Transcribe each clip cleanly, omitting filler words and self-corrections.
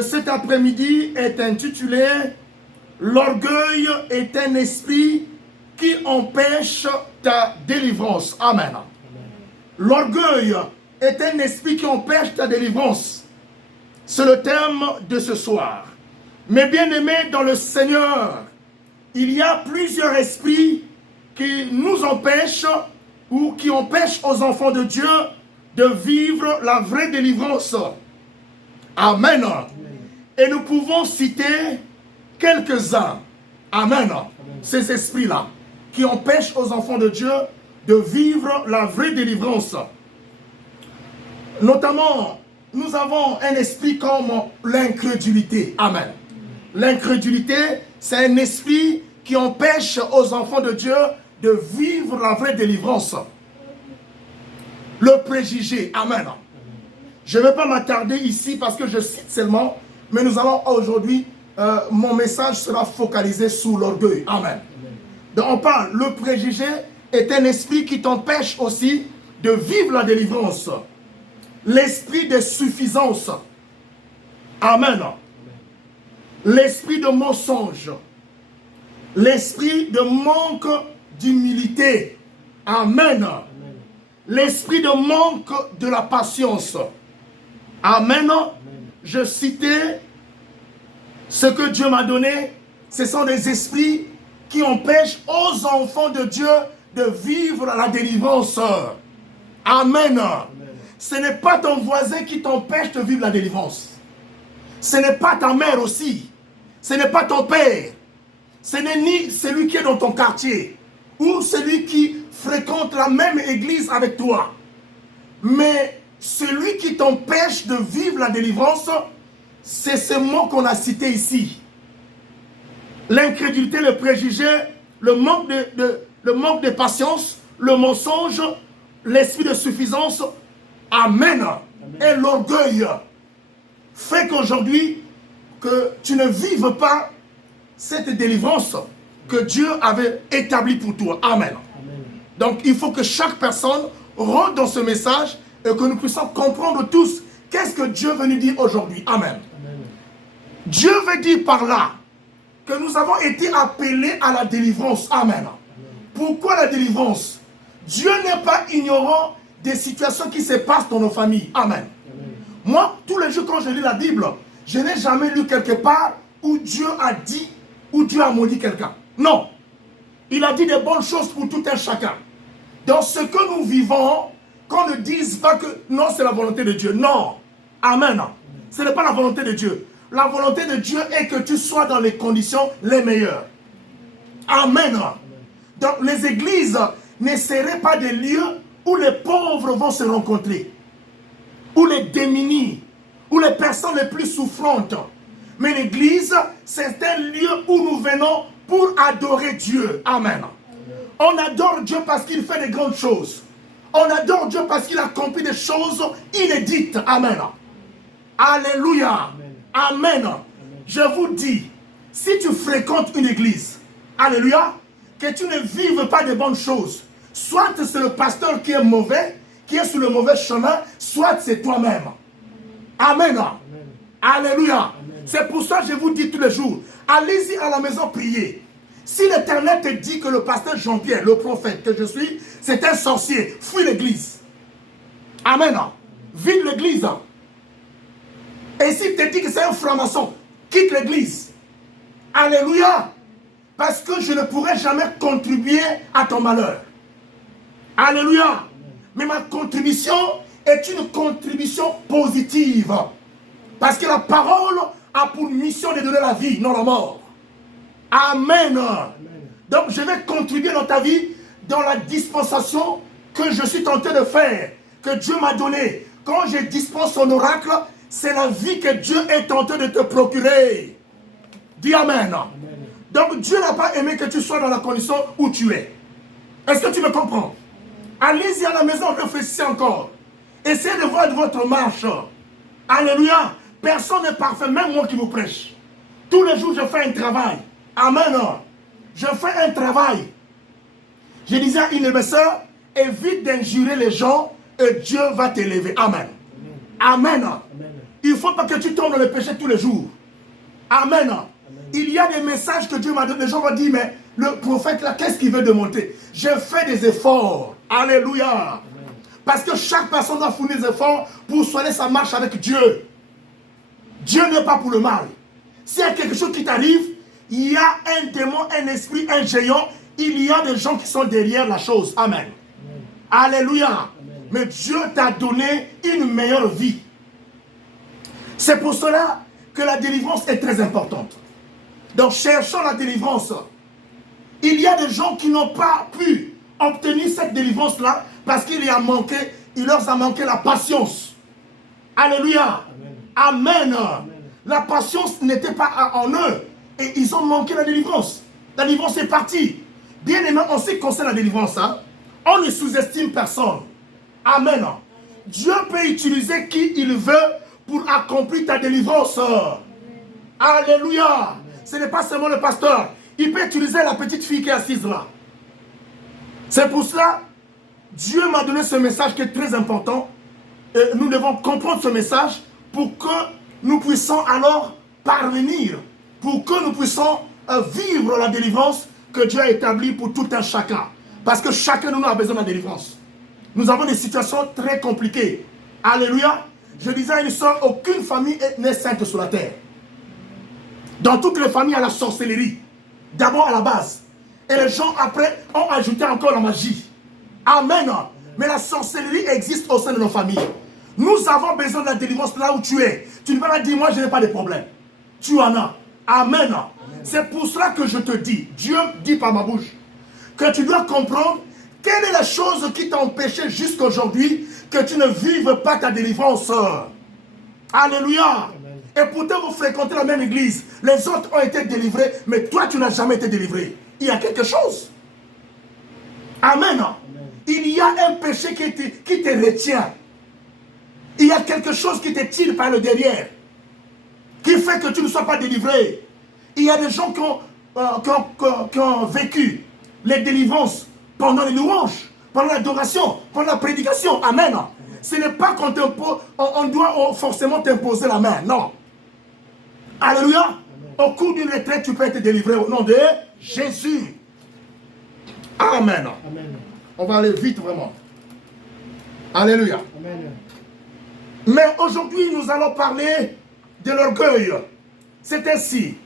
de cet après-midi est intitulé « L'orgueil est un esprit qui empêche ta délivrance. » Amen. L'orgueil est un esprit qui empêche ta délivrance. C'est le thème de ce soir. Mes bien-aimés dans le Seigneur, il y a plusieurs esprits qui nous empêchent ou qui empêchent aux enfants de Dieu de vivre la vraie délivrance. Amen. Et nous pouvons citer quelques-uns. Amen. Ces esprits-là qui empêchent aux enfants de Dieu de vivre la vraie délivrance. Notamment, nous avons un esprit comme l'incrédulité. Amen. L'incrédulité, c'est un esprit qui empêche aux enfants de Dieu de vivre la vraie délivrance. Le préjugé. Amen. Je ne vais pas m'attarder ici parce que je cite seulement, mais nous allons aujourd'hui, mon message sera focalisé sur l'orgueil. Amen. Donc on parle, le préjugé est un esprit qui t'empêche aussi de vivre la délivrance. L'esprit de suffisance. Amen. L'esprit de mensonge. L'esprit de manque d'humilité. Amen. L'esprit de manque de la patience. Amen. Je citais ce que Dieu m'a donné. Ce sont des esprits qui empêchent aux enfants de Dieu de vivre la délivrance. Amen. Ce n'est pas ton voisin qui t'empêche de vivre la délivrance. Ce n'est pas ta mère aussi. Ce n'est pas ton père. Ce n'est ni celui qui est dans ton quartier ou celui qui fréquente la même église avec toi. Mais celui qui t'empêche de vivre la délivrance, c'est ce mot qu'on a cité ici. L'incrédulité, le préjugé, le manque de patience, le mensonge, l'esprit de suffisance. Amen. Et l'orgueil fait qu'aujourd'hui, que tu ne vives pas cette délivrance que Dieu avait établie pour toi. Amen. Donc, il faut que chaque personne rentre dans ce message et que nous puissions comprendre tous qu'est-ce que Dieu veut nous dire aujourd'hui. Amen. Dieu veut dire par là que nous avons été appelés à la délivrance. Amen. Pourquoi la délivrance? Dieu n'est pas ignorant des situations qui se passent dans nos familles. Amen. Moi, tous les jours quand je lis la Bible, je n'ai jamais lu quelque part où Dieu a dit, où Dieu a maudit quelqu'un. Non. Il a dit des bonnes choses pour tout un chacun. Dans ce que nous vivons, qu'on ne dise pas que non, c'est la volonté de Dieu. Non. Amen. Ce n'est pas la volonté de Dieu. La volonté de Dieu est que tu sois dans les conditions les meilleures. Amen. Donc les églises ne seraient pas des lieux où les pauvres vont se rencontrer, où les démunis, où les personnes les plus souffrantes. Mais l'église, c'est un lieu où nous venons pour adorer Dieu. Amen. On adore Dieu parce qu'il fait des grandes choses. On adore Dieu parce qu'il accomplit des choses inédites. Amen. Alléluia. Amen. Je vous dis, si tu fréquentes une église, alléluia, que tu ne vives pas de bonnes choses, soit c'est le pasteur qui est mauvais, qui est sur le mauvais chemin, soit c'est toi-même. Amen. Alléluia. C'est pour ça que je vous dis tous les jours, allez-y à la maison prier. Si l'Éternel te dit que le pasteur Jean-Pierre, le prophète que je suis, c'est un sorcier, fuis l'église. Amen. Vide l'église. Et s'il te dit que c'est un franc-maçon, quitte l'église. Alléluia. Parce que je ne pourrai jamais contribuer à ton malheur. Alléluia. Mais ma contribution est une contribution positive. Parce que la parole a pour mission de donner la vie, non la mort. Amen. Donc je vais contribuer dans ta vie, dans la dispensation que je suis tenté de faire, que Dieu m'a donnée. Quand je dispense son oracle, c'est la vie que Dieu est tenté de te procurer. Dis Amen. Donc Dieu n'a pas aimé que tu sois dans la condition où tu es. Est-ce que tu me comprends? Allez-y à la maison, réfléchissez encore. Essayez de voir votre marche. Alléluia. Personne n'est parfait, même moi qui vous prêche. Tous les jours, je fais un travail. Amen. Je fais un travail. Je disais à une de mes soeurs, évite d'injurer les gens et Dieu va t'élever. Amen. Amen. Il ne faut pas que tu tombes dans le péché tous les jours. Amen. Amen. Il y a des messages que Dieu m'a donné. Les gens vont dire, mais le prophète là, qu'est-ce qu'il veut démontrer? J'ai fait des efforts. Alléluia. Amen. Parce que chaque personne doit fournir des efforts pour soigner sa marche avec Dieu. Dieu n'est pas pour le mal. S'il y a quelque chose qui t'arrive, il y a un démon, un esprit, un géant. Il y a des gens qui sont derrière la chose. Amen. Amen. Alléluia. Amen. Mais Dieu t'a donné une meilleure vie. C'est pour cela que la délivrance est très importante. Donc cherchons la délivrance. Il y a des gens qui n'ont pas pu obtenir cette délivrance-là parce qu'il leur a manqué la patience. Alléluia. Amen. Amen. Amen. La patience n'était pas en eux et ils ont manqué la délivrance. La délivrance est partie. Bien aimé, en ce qui concerne la délivrance, hein, on ne sous-estime personne. Amen. Dieu peut utiliser qui il veut pour accomplir ta délivrance. Alléluia. Ce n'est pas seulement le pasteur. Il peut utiliser la petite fille qui est assise là. C'est pour cela, Dieu m'a donné ce message qui est très important. Et nous devons comprendre ce message pour que nous puissions alors parvenir, pour que nous puissions vivre la délivrance que Dieu a établie pour tout un chacun. Parce que chacun de nous a besoin de la délivrance. Nous avons des situations très compliquées. Alléluia. Je disais à une soeur, aucune famille n'est sainte sur la terre. Dans toutes les familles, il y a la sorcellerie. D'abord à la base. Et les gens après ont ajouté encore la magie. Amen. Mais la sorcellerie existe au sein de nos familles. Nous avons besoin de la délivrance là où tu es. Tu ne vas pas dire, moi je n'ai pas de problème. Tu en as. Amen. Amen. C'est pour cela que je te dis, Dieu dit par ma bouche, que tu dois comprendre quelle est la chose qui t'a empêché jusqu'à aujourd'hui que tu ne vives pas ta délivrance. Alléluia. Amen. Et pourtant vous fréquentez la même église. Les autres ont été délivrés, mais toi tu n'as jamais été délivré. Il y a quelque chose. Amen. Amen. Il y a un péché qui te retient. Il y a quelque chose qui te tire par le derrière, qui fait que tu ne sois pas délivré. Il y a des gens qui ont vécu les délivrances pendant les louanges, pendant l'adoration, pendant la prédication. Amen. Ce n'est pas qu'on doit forcément t'imposer la main. Non. Alléluia. Amen. Au cours d'une retraite, tu peux être délivré au nom de Jésus. Amen. Amen. On va aller vite vraiment. Alléluia. Amen. Mais aujourd'hui, nous allons parler de l'orgueil. C'est ainsi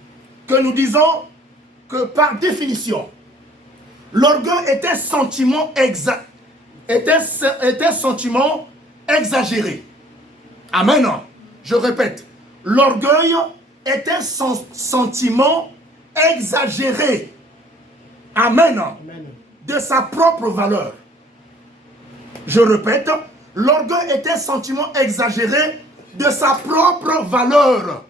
que nous disons que par définition, l'orgueil est un sentiment exagéré. Amen. Je répète, l'orgueil est un sentiment exagéré. Amen. Amen. De sa propre valeur. Je répète, l'orgueil est un sentiment exagéré de sa propre valeur.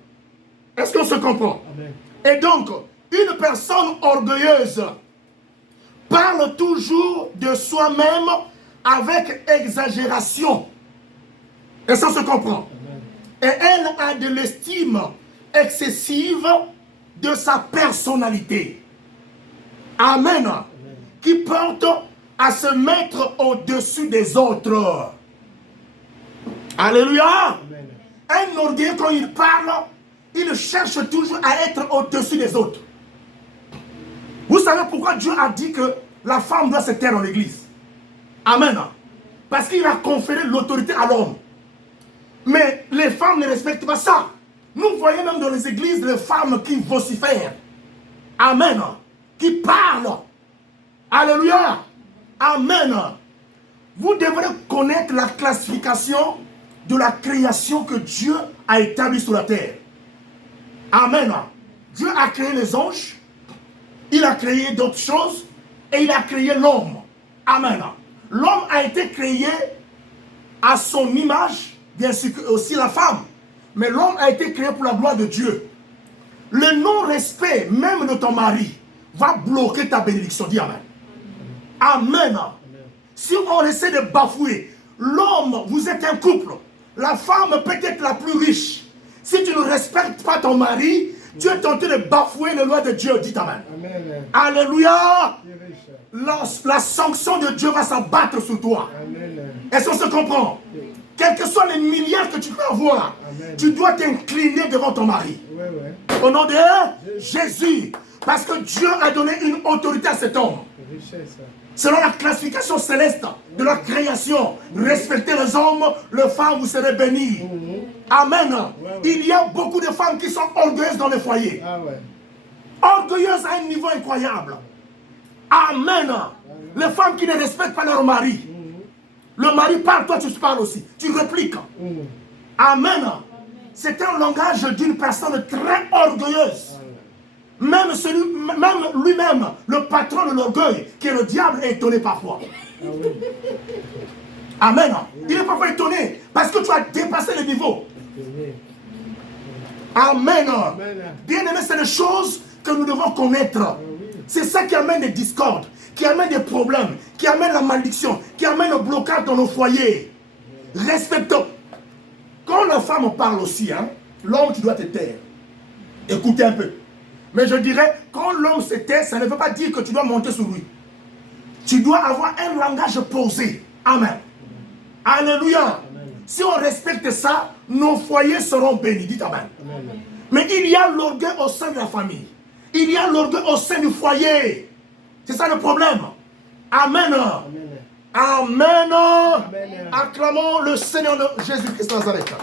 Est-ce qu'on se comprend? Amen. Et donc, une personne orgueilleuse parle toujours de soi-même avec exagération. Est-ce qu'on se comprend? Amen. Et elle a de l'estime excessive de sa personnalité. Amen. Amen. Qui porte à se mettre au-dessus des autres. Alléluia. Amen. Un orgueilleux, quand il parle, il cherche toujours à être au-dessus des autres. Vous savez pourquoi Dieu a dit que la femme doit se taire dans l'église? Amen. Parce qu'il a conféré l'autorité à l'homme. Mais les femmes ne respectent pas ça. Nous voyons même dans les églises les femmes qui vocifèrent. Amen. Qui parlent. Alléluia. Amen. Vous devrez connaître la classification de la création que Dieu a établie sur la terre. Amen. Dieu a créé les anges, il a créé d'autres choses et il a créé l'homme. Amen. L'homme a été créé à son image, bien sûr aussi la femme. Mais l'homme a été créé pour la gloire de Dieu. Le non-respect même de ton mari va bloquer ta bénédiction. Dis Amen. Amen. Amen. Si on essaie de bafouer, l'homme, vous êtes un couple. La femme peut être la plus riche. Si tu ne respectes pas ton mari, Tu es tenté de bafouer les lois de Dieu. Dites Amen. Amen. Alléluia. La sanction de Dieu va s'abattre sur toi. Est-ce qu'on se comprend? Quels que soient les milliards que tu peux avoir, amen, tu dois t'incliner devant ton mari. Au nom de Jésus. Parce que Dieu a donné une autorité à cet homme. Selon la classification céleste de la création, respectez les hommes, les femmes, vous serez bénis. Amen. Il y a beaucoup de femmes qui sont orgueilleuses dans les foyers. Orgueilleuses à un niveau incroyable. Amen. Les femmes qui ne respectent pas leur mari. Le mari parle, toi tu parles aussi. Tu répliques. Amen. C'est un langage d'une personne très orgueilleuse. Même lui-même, le patron de l'orgueil, qui est le diable, est étonné parfois. Amen. Il est parfois étonné parce que tu as dépassé le niveau. Amen. Bien aimé, c'est des choses que nous devons connaître. C'est ça qui amène des discordes, qui amène des problèmes, qui amène la malédiction, qui amène le blocage dans nos foyers. Respectons. Quand la femme parle aussi, hein, l'homme, tu dois te taire. Écoutez un peu. Mais je dirais, quand l'homme se tait, ça ne veut pas dire que tu dois monter sur lui. Tu dois avoir un langage posé. Amen. Alléluia. Amen. Si on respecte ça, nos foyers seront bénis. Dites Amen. Amen. Mais il y a l'orgueil au sein de la famille. Il y a l'orgueil au sein du foyer. C'est ça le problème. Amen. Amen. Amen. Amen. Acclamons le Seigneur de Jésus-Christ de Nazareth.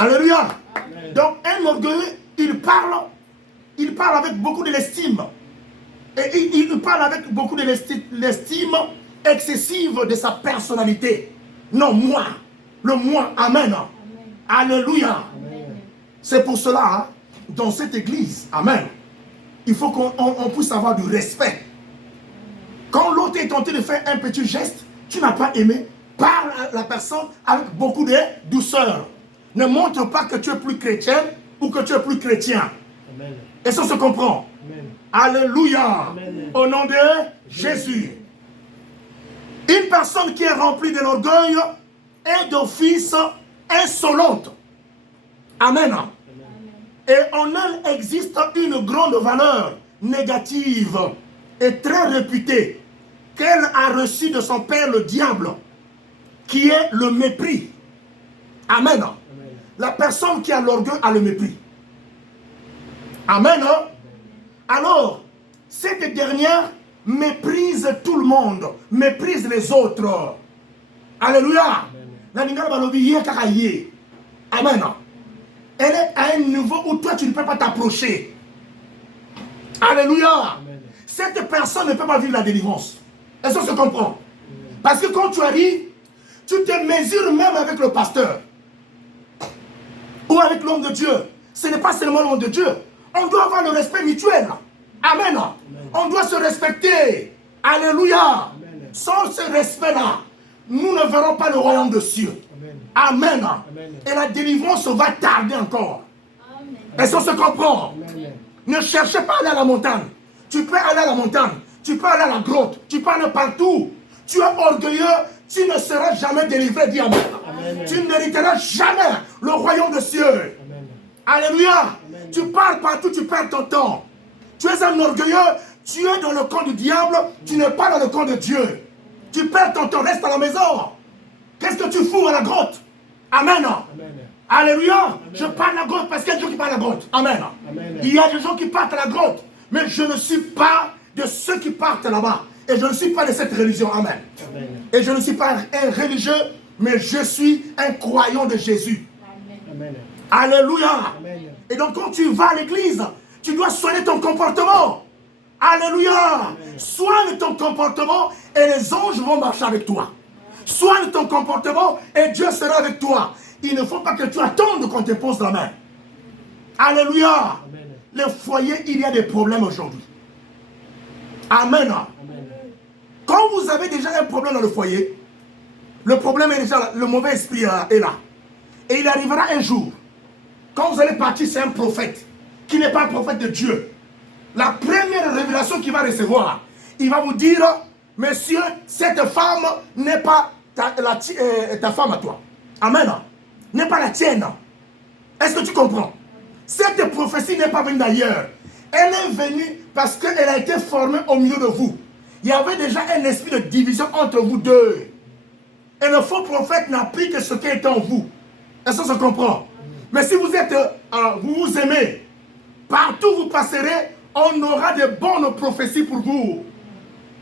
Alléluia. Amen. Donc un orgueil, il parle avec beaucoup de l'estime. Et il parle avec beaucoup de l'estime excessive de sa personnalité. Non, moi. Le moi. Amen. Amen. Alléluia. C'est pour cela, hein, dans cette église, amen, il faut qu'on puisse avoir du respect. Quand l'autre est tenté de faire un petit geste, tu n'as pas aimé, parle à la personne avec beaucoup de douceur. Ne montre pas que tu es plus chrétien ou que tu es plus chrétien. Amen. Et ça se comprend. Amen. Alléluia. Amen. Au nom de Jésus. Une personne qui est remplie de l'orgueil est d'office insolente. Amen. Amen. Et en elle existe une grande valeur négative et très réputée qu'elle a reçue de son père le diable, qui est le mépris. Amen. Amen. La personne qui a l'orgueil a le mépris. Amen. Alors, cette dernière méprise tout le monde, méprise les autres. Alléluia. Amen. Elle est à un niveau où toi tu ne peux pas t'approcher. Alléluia. Amen. Cette personne ne peut pas vivre la délivrance. Est-ce qu'on se comprend? Amen. Parce que quand tu arrives, tu te mesures même avec le pasteur ou avec l'homme de Dieu. Ce n'est pas seulement l'homme de Dieu. On doit avoir le respect mutuel. Amen. Amen. On doit se respecter. Alléluia. Amen. Sans ce respect-là, nous ne verrons pas le royaume de cieux. Amen. Amen. Et la délivrance va tarder encore. Est-ce qu'on se comprend? Amen. Ne cherchez pas à aller à la montagne. Tu peux aller à la montagne. Tu peux aller à la grotte. Tu peux aller partout. Tu es orgueilleux. Tu ne seras jamais délivré. Dis Amen. Amen. Tu n'hériteras jamais le royaume des cieux. Amen. Alléluia. Amen. Tu parles partout. Tu perds ton temps. Tu es un orgueilleux. Tu es dans le camp du diable. Tu n'es pas dans le camp de Dieu. Tu perds ton temps. Reste à la maison. Qu'est-ce que tu fous à la grotte? Amen. Amen. Alléluia. Amen. Je parle à la grotte parce qu'il y a des gens qui partent à la grotte. Amen. Amen. Il y a des gens qui partent à la grotte. Mais je ne suis pas de ceux qui partent là-bas. Et je ne suis pas de cette religion. Amen. Amen. Et je ne suis pas un religieux, mais je suis un croyant de Jésus. Amen. Alléluia. Amen. Et donc quand tu vas à l'église, tu dois soigner ton comportement. Alléluia. Amen. Soigne ton comportement et les anges vont marcher avec toi. Soigne ton comportement et Dieu sera avec toi. Il ne faut pas que tu attendes qu'on te pose la main. Alléluia. Amen. Les foyers, il y a des problèmes aujourd'hui. Amen. Amen. Quand vous avez déjà un problème dans le foyer, le problème est déjà là, le mauvais esprit est là. Et il arrivera un jour, quand vous allez partir, c'est un prophète, qui n'est pas un prophète de Dieu. La première révélation qu'il va recevoir, il va vous dire... Monsieur, cette femme n'est pas ta femme à toi. Amen. N'est pas la tienne. Est-ce que tu comprends? Cette prophétie n'est pas venue d'ailleurs. Elle est venue parce qu'elle a été formée au milieu de vous. Il y avait déjà un esprit de division entre vous deux. Et le faux prophète n'a pris que ce qui est en vous. Est-ce que ça se comprend? Mais si vous êtes, vous vous aimez, partout où vous passerez, on aura de bonnes prophéties pour vous.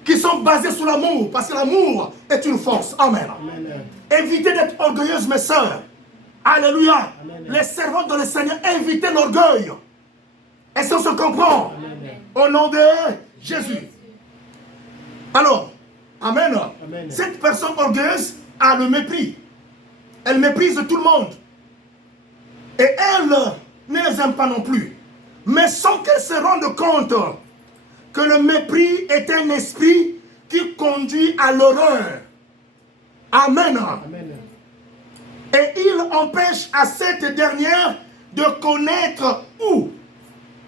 Qui sont basées sur l'amour. Parce que l'amour est une force. Amen. Amen. Évitez d'être orgueilleuse, mes sœurs. Alléluia. Amen. Les servantes de le Seigneur, évitez l'orgueil. Est-ce qu'on se comprend? Amen. Au nom de Jésus. Alors, amen. Amen. Cette personne orgueilleuse a le mépris. Elle méprise tout le monde. Et elle ne les aime pas non plus. Mais sans qu'elle se rende compte que le mépris est un esprit qui conduit à l'horreur. Amen. Amen. Et il empêche à cette dernière de connaître ou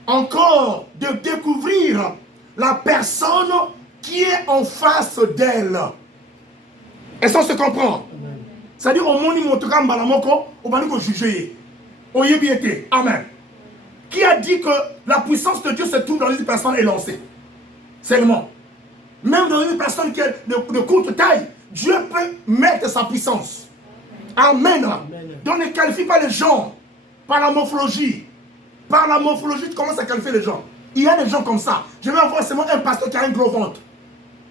encore de découvrir la personne qui est en face d'elle. Est-ce qu'on se comprend? C'est-à-dire, au monde, on va nous juger. Amen. Qui a dit que la puissance de Dieu se trouve dans une personne élancée? Seulement. Même dans une personne qui est de courte taille, Dieu peut mettre sa puissance. Amen. Amen. Donc ne qualifie pas les gens par la morphologie. Par la morphologie, tu commences à qualifier les gens. Il y a des gens comme ça. Je vais avoir seulement un pasteur qui a un gros ventre.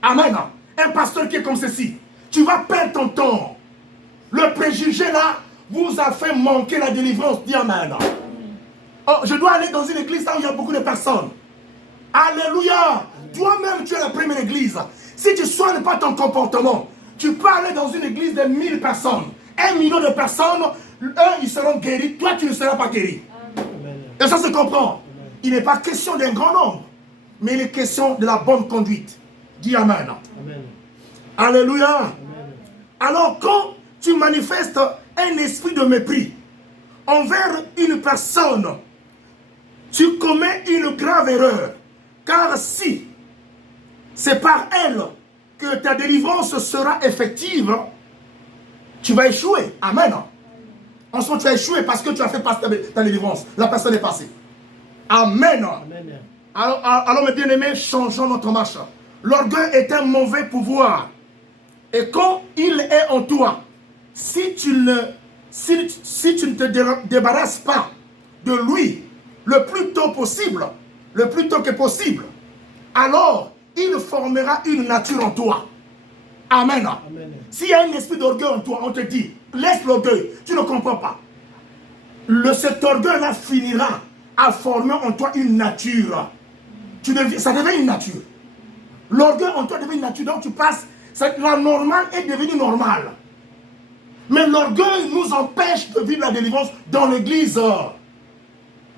Amen. Un pasteur qui est comme ceci. Tu vas perdre ton temps. Le préjugé là vous a fait manquer la délivrance. Dis Amen. Oh, je dois aller dans une église où il y a beaucoup de personnes. Alléluia. Toi-même, tu es la première église. Si tu ne soignes pas ton comportement, tu peux aller dans une église de 1000 personnes. 1 million de personnes, eux, ils seront guéris. Toi, tu ne seras pas guéri. Amen. Et ça se comprend. Amen. Il n'est pas question d'un grand nombre, mais il est question de la bonne conduite. Dis Amen. Amen. Alléluia. Amen. Alors, quand tu manifestes un esprit de mépris envers une personne, tu commets une grave erreur. Car si c'est par elle que ta délivrance sera effective, tu vas échouer. Amen. En ce moment, tu vas échouer parce que tu as fait passer ta délivrance. La personne est passée. Amen. Amen. Alors, mes bien-aimés, changeons notre marche. L'orgueil est un mauvais pouvoir. Et quand il est en toi, si tu ne te débarrasses pas de lui le plus tôt possible, le plus tôt que possible, alors il formera une nature en toi. Amen. Amen. S'il y a un esprit d'orgueil en toi, on te dit, laisse l'orgueil, tu ne comprends pas. Cet orgueil-là finira à former en toi une nature. Ça devient une nature. L'orgueil en toi devient une nature, donc tu passes, la normale est devenue normale. Mais l'orgueil nous empêche de vivre la délivrance dans l'église.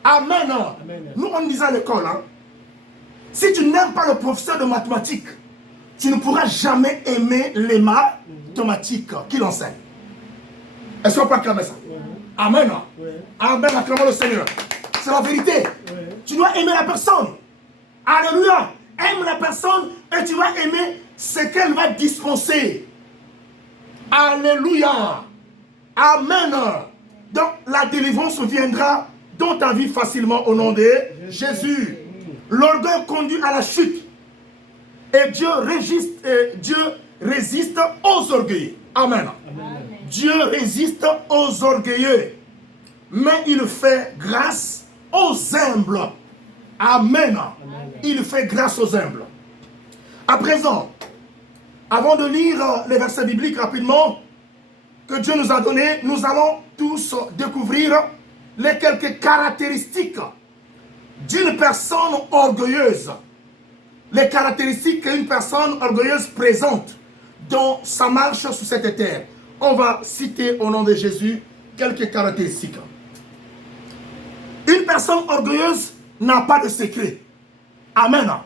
Amen. Amen. Nous, on disait à l'école, hein, si tu n'aimes pas le professeur de mathématiques, tu ne pourras jamais aimer les mathématiques qu'il enseigne. Est-ce qu'on peut acclamer ça? Amen. Amen, acclamons le Seigneur. C'est la vérité. Tu dois aimer la personne. Alléluia. Aime la personne et tu vas aimer ce qu'elle va dispenser. Alléluia. Amen. Donc la délivrance viendra dans ta vie facilement au nom de Jésus. L'orgueil conduit à la chute. Et Dieu résiste aux orgueilleux. Amen. Amen. Dieu résiste aux orgueilleux. Mais il fait grâce aux humbles. Amen. Amen. Il fait grâce aux humbles. À présent, avant de lire les versets bibliques rapidement que Dieu nous a donnés, nous allons tous découvrir les quelques caractéristiques d'une personne orgueilleuse. Les caractéristiques qu'une personne orgueilleuse présente dans sa marche sur cette terre. On va citer au nom de Jésus quelques caractéristiques. Une personne orgueilleuse n'a pas de secret. Amen. Amen.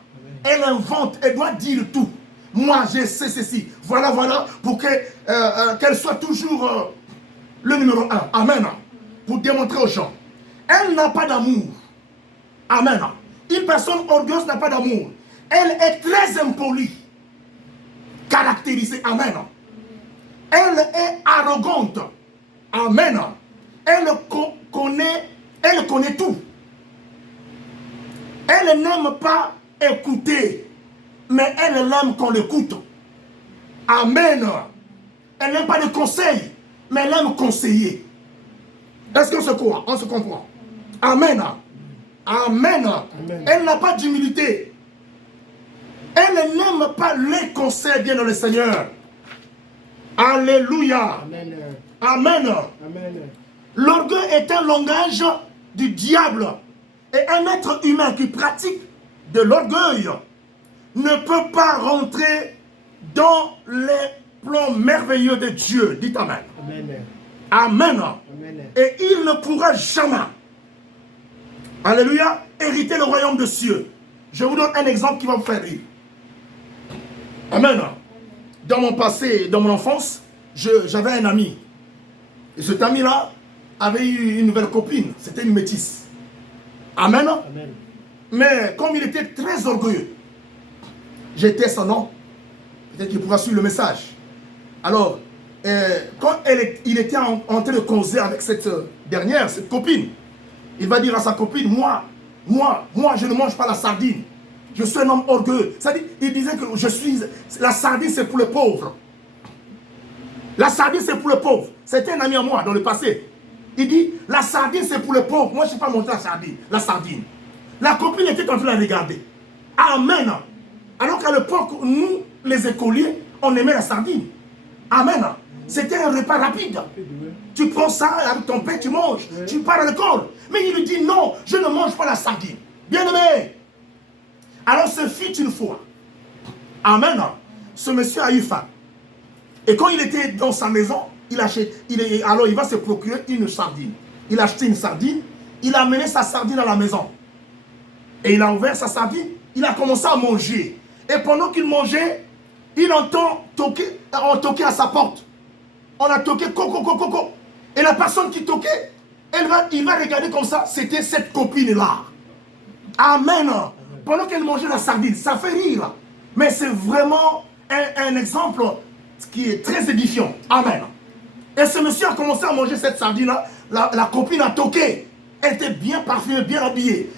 Elle invente, elle doit dire tout. Moi, je sais ceci. Voilà, pour qu'elle soit toujours le numéro 1. Amen. Pour démontrer aux gens. Elle n'a pas d'amour. Amen. Une personne orgueilleuse n'a pas d'amour. Elle est très impolie. Caractérisée. Amen. Elle est arrogante. Amen. Elle connaît tout. Elle n'aime pas écouter, mais elle aime qu'on l'écoute. Amen. Elle n'aime pas le conseil, mais elle aime conseiller. Est-ce qu'on se croit? On se comprend? Amen. Amen. Amen. Elle n'a pas d'humilité. Elle n'aime pas les conseils bien dans le Seigneur. Alléluia. Amen. Amen. Amen. L'orgueil est un langage du diable. Et un être humain qui pratique de l'orgueil ne peut pas rentrer dans les plans merveilleux de Dieu. Dites Amen. Amen. Amen. Amen. Et il ne pourra jamais, alléluia, hériter le royaume des cieux. Je vous donne un exemple qui va vous faire rire. Amen. Dans mon passé, dans mon enfance, j'avais un ami. Et cet ami-là avait eu une nouvelle copine. C'était une métisse. Amen. Amen. Mais comme il était très orgueilleux, j'étais son nom. Peut-être qu'il pourra suivre le message. Alors, quand il était en train de causer avec cette dernière, cette copine, il va dire à sa copine, moi, je ne mange pas la sardine. Je suis un homme orgueilleux. C'est-à-dire, il disait que la sardine c'est pour les pauvres. La sardine c'est pour les pauvres. C'était un ami à moi dans le passé. Il dit, la sardine c'est pour les pauvres. Moi je ne sais pas monter la sardine. La copine était en train de la regarder. Amen. Alors qu'à l'époque, nous, les écoliers, on aimait la sardine. Amen. C'était un repas rapide. Tu prends ça avec ton pain, tu manges. Tu pars à l'école. Mais il lui dit, non, je ne mange pas la sardine. Bien aimé. Alors ce fut une fois. Amen. Ce monsieur a eu faim. Et quand il était dans sa maison, alors il va se procurer une sardine. Il a acheté une sardine. Il a amené sa sardine à la maison. Et il a ouvert sa sardine. Il a commencé à manger. Et pendant qu'il mangeait, il entend toquer à sa porte. On a toqué coco. Et la personne qui toquait, il va regarder comme ça. C'était cette copine-là. Amen. Pendant qu'elle mangeait la sardine, ça fait rire. Mais c'est vraiment un exemple qui est très édifiant. Amen. Et ce monsieur a commencé à manger cette sardine-là. La copine a toqué. Elle était bien parfumée, bien habillée.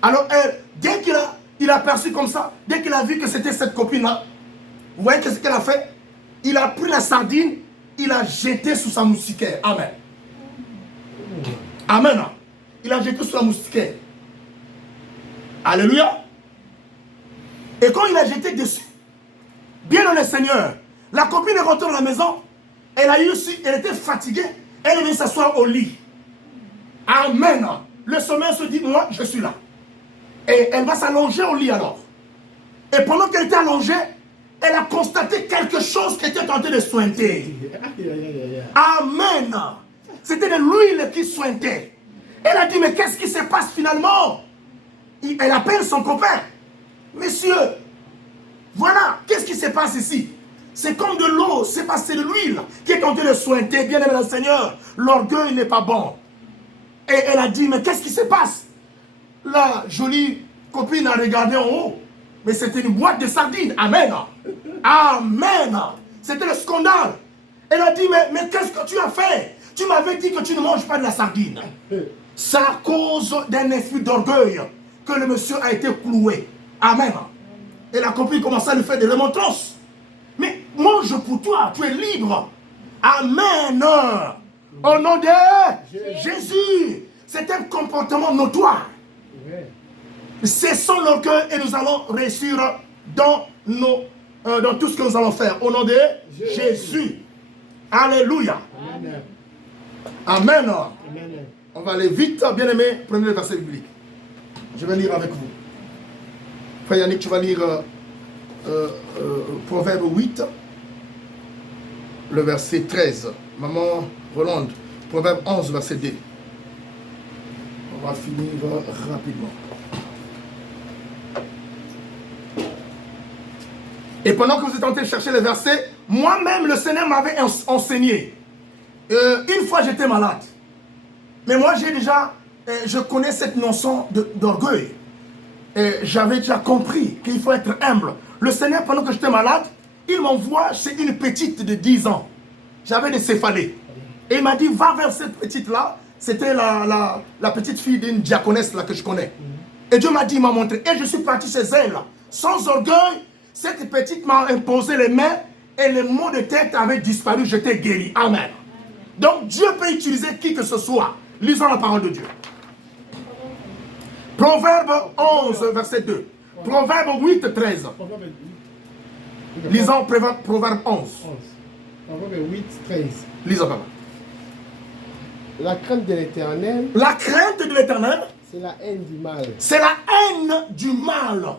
Alors, dès qu'il a aperçu comme ça, dès qu'il a vu que c'était cette copine-là, vous voyez qu'est-ce qu'elle a fait? Il a pris la sardine, il a jeté sous sa moustiquaire. Amen. Amen. Il a jeté sous la moustiquaire. Alléluia. Et quand il a jeté dessus, bien dans le Seigneur, la copine est rentrée dans la maison, elle était fatiguée, elle est venue s'asseoir au lit. Amen. Le sommeil se dit, moi, je suis là. Et elle va s'allonger au lit alors. Et pendant qu'elle était allongée, elle a constaté quelque chose qui était en train de sointer. Amen. C'était de l'huile qui sointait. Elle a dit, mais qu'est-ce qui se passe finalement? Elle appelle son copain. Monsieur, voilà, qu'est-ce qui se passe ici? C'est comme de l'eau, c'est passé de l'huile qui est en train de sointer. Bien aimé le Seigneur, l'orgueil n'est pas bon. Et elle a dit, mais qu'est-ce qui se passe? La jolie copine a regardé en haut. Mais c'était une boîte de sardines. Amen. Amen. C'était le scandale. Elle a dit, mais qu'est-ce que tu as fait? Tu m'avais dit que tu ne manges pas de la sardine. C'est à cause d'un esprit d'orgueil que le monsieur a été cloué. Amen. Et la copine commençait à lui faire des remontrances. Mais mange pour toi, tu es libre. Amen. Au nom de Jésus. C'est un comportement notoire. Cessons l'orgueil et nous allons réussir dans tout ce que nous allons faire. Au nom de Jésus. Alléluia. Amen. Amen. Amen. On va aller vite, bien aimé. Prenez le verset biblique. Je vais lire avec vous. Frère Yannick, tu vas lire Proverbe 8, le verset 13. Maman Rolande, Proverbe 11, verset 2. On va finir rapidement. Et pendant que vous êtes en train de chercher les versets, moi-même, le Seigneur m'avait enseigné. Une fois, j'étais malade. Mais moi, je connais cette notion d'orgueil. J'avais déjà compris qu'il faut être humble. Le Seigneur, pendant que j'étais malade, il m'envoie chez une petite de 10 ans. J'avais des céphalées. Et il m'a dit, va vers cette petite-là. C'était la petite fille d'une diaconesse là, que je connais. Et Dieu m'a dit, il m'a montré. Et je suis parti chez elle. Sans orgueil, cette petite m'a imposé les mains et les maux de tête avaient disparu. J'étais guéri. Amen. Donc Dieu peut utiliser qui que ce soit. Lisons la parole de Dieu. Proverbe 11, verset 2. Proverbe 8, 13. Lisons Proverbe 11. Proverbe 8, 13. Lisons papa. La crainte de l'Éternel. La crainte de l'Éternel. C'est la haine du mal. C'est la haine du mal.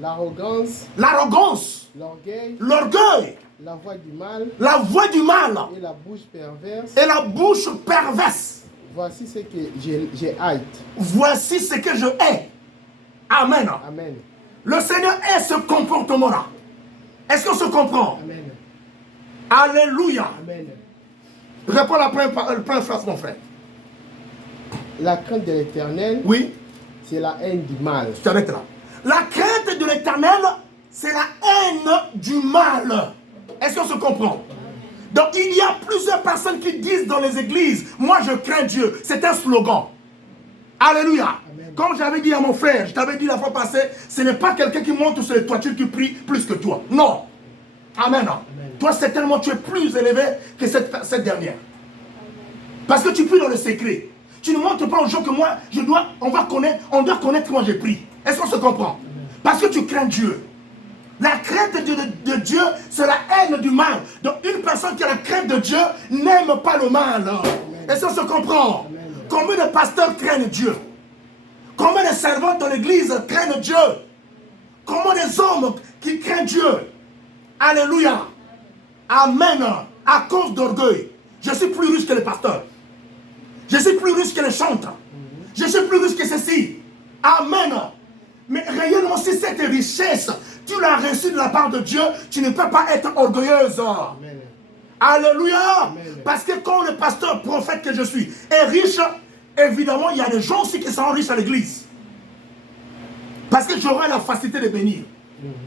L'arrogance. L'arrogance. L'orgueil. L'orgueil. La voix du mal. La voix du mal. Et la bouche perverse. Et la bouche perverse. Voici ce que j'ai hâte. Voici ce que je hais. Amen. Amen. Le Seigneur hait ce comportement-là. Est-ce qu'on se comprend? Amen. Alléluia. Amen. Réponds la première phrase, mon frère. La crainte de l'Éternel. Oui. C'est la haine du mal. Je t'arrête là. La crainte de l'Éternel, c'est la haine du mal. Est-ce qu'on se comprend? Donc il y a plusieurs personnes qui disent dans les églises, moi je crains Dieu. C'est un slogan. Alléluia. Amen. Comme j'avais dit à mon frère, je t'avais dit la fois passée, ce n'est pas quelqu'un qui monte sur les toitures qui prie plus que toi. Non. Amen. Amen. Toi certainement tu es plus élevé que cette dernière. Parce que tu pries dans le secret. Tu ne montres pas aux gens que moi, on doit connaître que moi j'ai pris. Est-ce qu'on se comprend? Parce que tu crains Dieu. La crainte de Dieu, c'est la haine du mal. Donc une personne qui a la crainte de Dieu n'aime pas le mal. Est-ce qu'on se comprend? Combien de pasteurs craignent Dieu? Combien de servants dans l'église craignent Dieu? Combien des hommes qui craignent Dieu? Alléluia. Amen. À cause d'orgueil. Je suis plus riche que les pasteurs. Je suis plus riche que les chantres. Je suis plus riche que ceci. Amen. Mais réellement, si cette richesse, tu l'as reçue de la part de Dieu, tu ne peux pas être orgueilleuse. Amen. Alléluia. Amen. Parce que quand le pasteur prophète que je suis est riche, évidemment, il y a des gens aussi qui sont riches à l'église. Parce que j'aurai la facilité de bénir.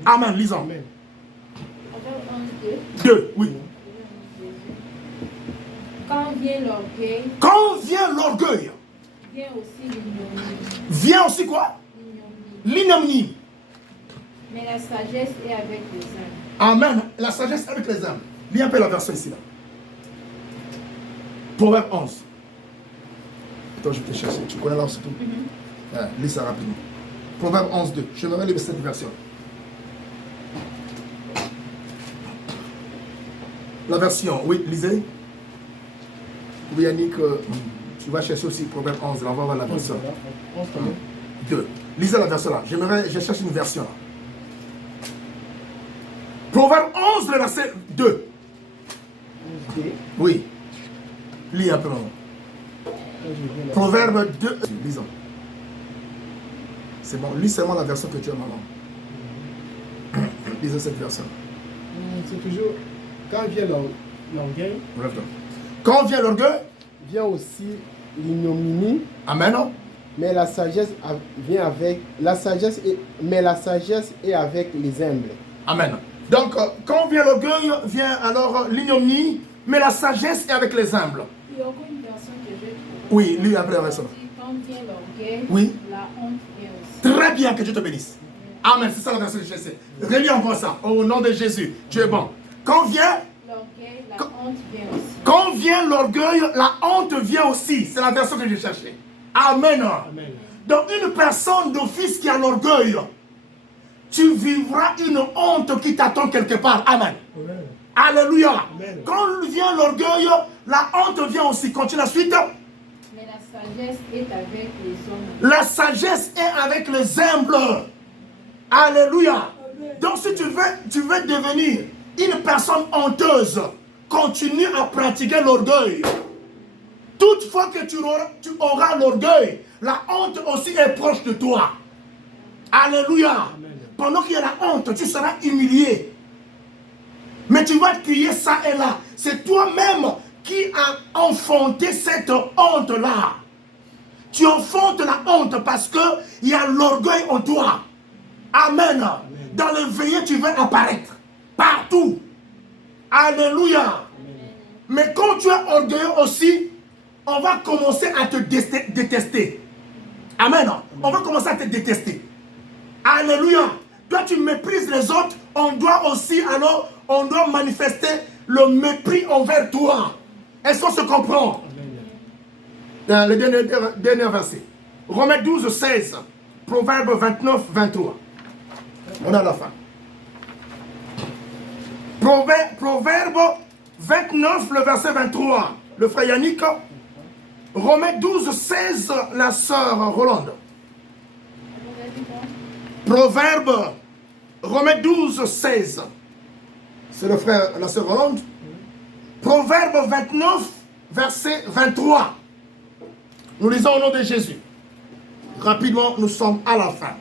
Amen. Lisons. Amen. 2, oui. Quand vient l'orgueil. Quand vient l'orgueil. Vient aussi l'ignominie. Vient aussi quoi? L'ignominie. Mais la sagesse est avec les hommes. Amen. La sagesse avec les hommes. Lis un peu la version ici là. Proverbe 11. Attends, je vais te chercher. Tu connais là aussi tout. Lis ça rapidement. Proverbe 11, 2. Je vais lire cette version. La version, oui, lisez. Oui, Yannick, tu vas chercher aussi Proverbe 11, là, on va voir la version. 2. Lisez la version là. Je cherche une version là. Proverbe 11, le verset 2. Oui. Lis un peu. Proverbe 2. Lisons. C'est bon, lis seulement la version que tu as maintenant. Lisez cette version. C'est toujours. Quand vient l'orgueil. Quand vient l'orgueil, vient aussi l'ignominie. Amen. Mais la sagesse vient avec mais la sagesse est avec les humbles. Amen. Donc quand vient l'orgueil, vient alors l'ignominie, mais la sagesse est avec les humbles. Il y a encore une version que j'ai trouvée. Oui, lis après la version. Quand vient l'orgueil, oui. La honte vient aussi. Très bien, que Dieu te bénisse. Amen, c'est ça la version que je sais. Relis encore ça, au nom de Jésus. Tu es bon. Quand vient l'orgueil, la honte vient aussi. Quand vient l'orgueil, la honte vient aussi. C'est la version que j'ai cherchée. Amen. Amen. Donc une personne d'office qui a l'orgueil, tu vivras une honte qui t'attend quelque part. Amen. Amen. Alléluia. Amen. Quand vient l'orgueil, la honte vient aussi. Continue la suite. Mais la sagesse est avec les hommes. La sagesse est avec les humbles. Alléluia. Amen. Donc si tu veux devenir une personne honteuse, continue à pratiquer l'orgueil. Toutefois que tu auras l'orgueil, la honte aussi est proche de toi. Alléluia. Amen. Pendant qu'il y a la honte, tu seras humilié. Mais tu vas crier ça et là. C'est toi-même qui as enfanté cette honte-là. Tu enfantes la honte parce qu'il y a l'orgueil en toi. Amen. Amen. Dans le veillé, tu veux apparaître. Partout. Alléluia. Amen. Mais quand tu es orgueilleux aussi, on va commencer à te détester. Amen. On va commencer à te détester. Alléluia. Toi, tu méprises les autres. On doit aussi, alors, on doit manifester le mépris envers toi. Est-ce qu'on se comprend? Dans le dernier verset. Romains 12, 16. Proverbe 29, 23. On est à la fin. Proverbe 29, le verset 23. Le frère Yannick. Romains 12, 16, la sœur Rolande. Proverbe, Romains 12, 16. C'est le frère, la sœur Rolande. Proverbe 29, verset 23. Nous lisons au nom de Jésus. Rapidement, nous sommes à la fin.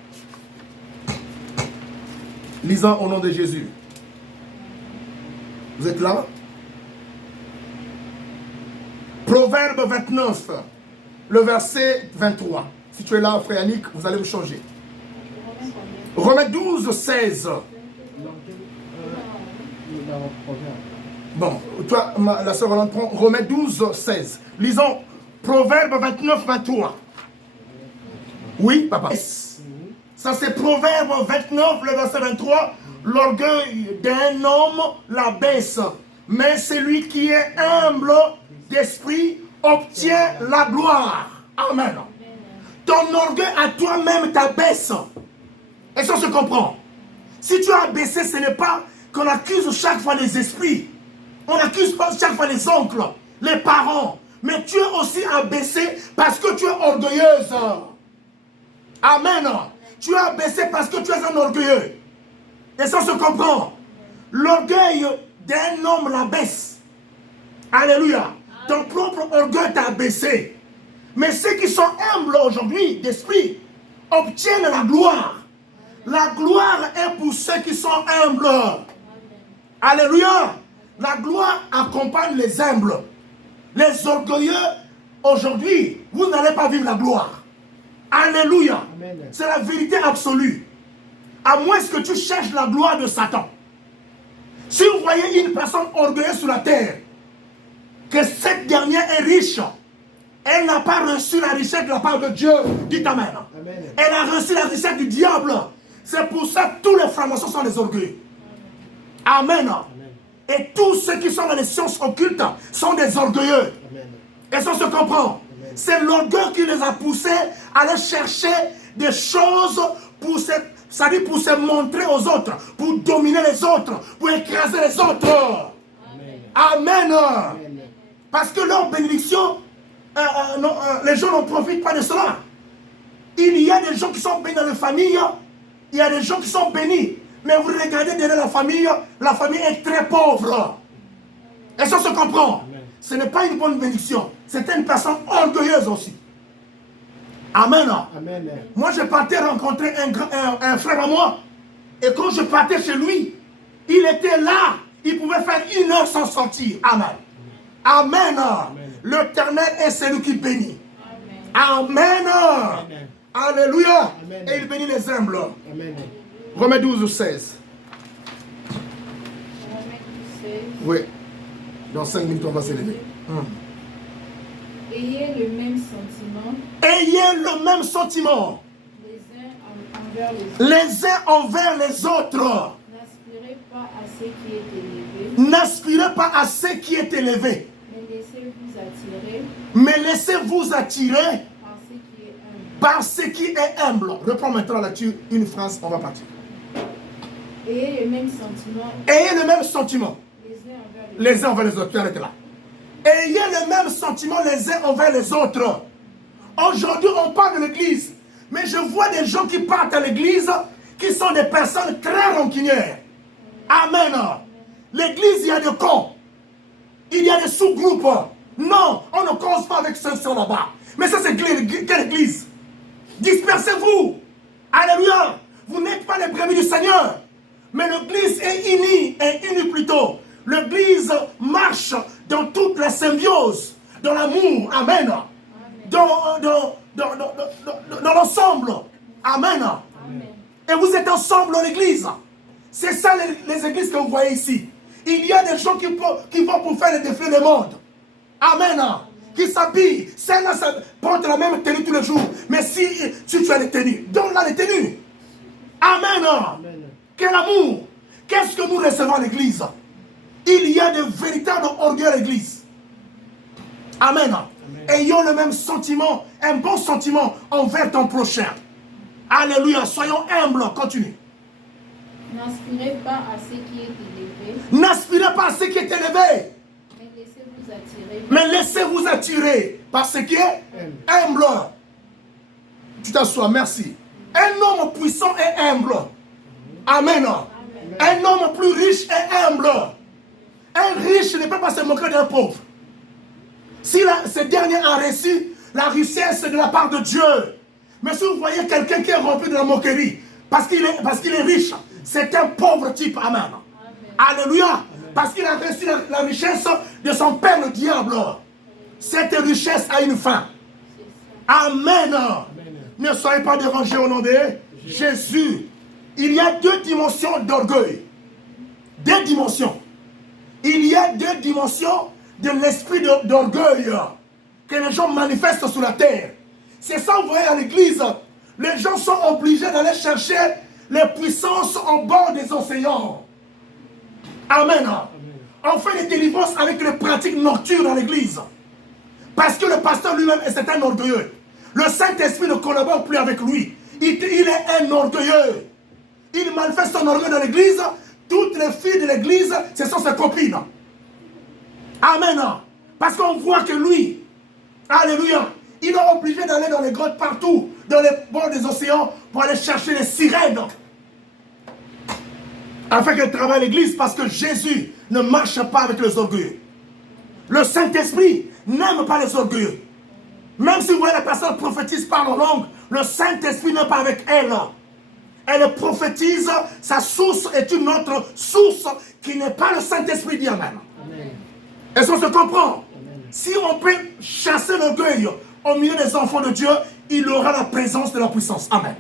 Lisons au nom de Jésus. Vous êtes là? Proverbe 29, le verset 23. Si tu es là, frère Yannick, vous allez me changer. Romains 12, 16. Bon, toi, la sœur Roland prend Romains 12, 16. Lisons Proverbe 29, 23. Oui, papa. Ça, c'est Proverbe 29, le verset 23. L'orgueil d'un homme la baisse, mais celui qui est humble d'esprit obtient la gloire. Amen. Ton orgueil à toi-même t'abaisse. Et ça se comprend. Si tu as baissé, ce n'est pas qu'on accuse chaque fois les esprits. On n'accuse pas chaque fois les oncles, les parents. Mais tu es aussi abaissé parce que tu es orgueilleuse. Amen. Tu es abaissé parce que tu es un orgueilleux. Et ça se comprend. L'orgueil d'un homme l'abaisse. Alléluia. Ton propre orgueil t'a abaissé. Mais ceux qui sont humbles aujourd'hui d'esprit obtiennent la gloire. La gloire est pour ceux qui sont humbles. Alléluia. La gloire accompagne les humbles. Les orgueilleux, aujourd'hui, vous n'allez pas vivre la gloire. Alléluia. C'est la vérité absolue. À moins que tu cherches la gloire de Satan. Si vous voyez une personne orgueilleuse sur la terre, que cette dernière est riche, elle n'a pas reçu la richesse de la part de Dieu. Dites Amen. Amen. Elle a reçu la richesse du diable. C'est pour ça que tous les francs-maçons sont des orgueilleux. Amen. Amen. Et tous ceux qui sont dans les sciences occultes sont des orgueilleux. Amen. Et ça se comprend. C'est l'orgueil qui les a poussés à aller chercher des choses pour se montrer aux autres, pour dominer les autres, pour écraser les autres. Amen. Amen. Parce que leur bénédiction, les gens n'en profitent pas de cela. Il y a des gens qui sont bénis dans les familles, il y a des gens qui sont bénis. Mais vous regardez derrière la famille est très pauvre. Et ça se comprend. Amen. Ce n'est pas une bonne bénédiction. C'est une personne orgueilleuse aussi. Amen. Amen. Moi, je partais rencontrer un frère à moi. Et quand je partais chez lui, il était là. Il pouvait faire 1 heure sans sortir. Amen. Amen. Amen. L'Éternel est celui qui bénit. Amen. Amen. Amen. Alléluia. Amen. Et il bénit les humbles. Amen. Romains 12, 16. Oui. Dans 5 minutes, on va s'élever. Ayez le même sentiment. Ayez le même sentiment. Les uns envers les autres. N'aspirez pas à ce qui est élevé. N'aspirez pas à ce qui est élevé. Mais laissez-vous attirer. Par ce qui est humble. Reprends maintenant là-dessus une phrase, on va partir. Ayez le même sentiment. Ayez le même sentiment. Les uns envers les autres. Tu arrêtes là. Ayez le même sentiment les uns envers les autres. Aujourd'hui, on parle de l'église. Mais je vois des gens qui partent à l'église qui sont des personnes très rancunières. Amen. L'église, il y a des cons. Il y a des sous-groupes. Non, on ne cause pas avec ceux là-bas. Mais ça, c'est quelle église? Dispersez-vous. Alléluia. Vous n'êtes pas les brebis du Seigneur. Mais l'église est unie, plutôt. L'église marche dans toute la symbiose, dans l'amour. Amen. Dans l'ensemble. Amen. Amen. Et vous êtes ensemble dans l'église. C'est ça les églises que vous voyez ici. Il y a des gens qui vont pour faire les défis du monde. Amen. qui s'habille, celle-là porte la même tenue tous les jours. Mais si tu as les tenues, donne-la les tenues. Amen. Quel amour. Qu'est-ce que nous recevons à l'église? Il y a de véritables orgueils à l'église. Amen. Ayons le même sentiment, un bon sentiment envers ton prochain. Alléluia. Soyons humbles. Continue. N'aspirez pas à ce qui est élevé. N'aspirez pas à ce qui est élevé. Mais laissez-vous attirer. Mais laissez-vous attirer par ce qui est humble. Tu t'assois, merci. Un homme puissant est humble. Amen. Un homme plus riche est humble. Un riche ne peut pas se moquer d'un pauvre. Si ce dernier a reçu la richesse de la part de Dieu, mais si vous voyez quelqu'un qui est rempli de la moquerie, parce qu'il est riche, c'est un pauvre type. Amen. Alléluia. Parce qu'il a reçu la richesse de son père le diable. Cette richesse a une fin. Amen. Ne soyez pas dérangés au nom de Jésus. Il y a deux dimensions d'orgueil. Deux dimensions. Il y a deux dimensions de l'esprit d'orgueil que les gens manifestent sur la terre. C'est ça, vous voyez, à l'église. Les gens sont obligés d'aller chercher les puissances au bord des océans. Amen. On fait des délivrances avec les pratiques nocturnes dans l'église. Parce que le pasteur lui-même est un orgueilleux. Le Saint-Esprit ne collabore plus avec lui. Il est un orgueilleux. Il manifeste son orgueil dans l'église. Toutes les filles de l'église, ce sont ses copines. Amen. Parce qu'on voit que lui, alléluia, il est obligé d'aller dans les grottes partout, dans les bords des océans, pour aller chercher les sirènes. Afin qu'elle travaille à l'église, parce que Jésus ne marche pas avec les orgueilleux. Le Saint-Esprit n'aime pas les orgueilleux. Même si vous voyez la personne prophétise par en langue, le Saint-Esprit n'est pas avec elle. Elle prophétise, sa source est une autre source qui n'est pas le Saint-Esprit, dit Amen. Est-ce qu'on se comprend? Amen. Si on peut chasser l'orgueil au milieu des enfants de Dieu, il aura la présence de la puissance. Amen.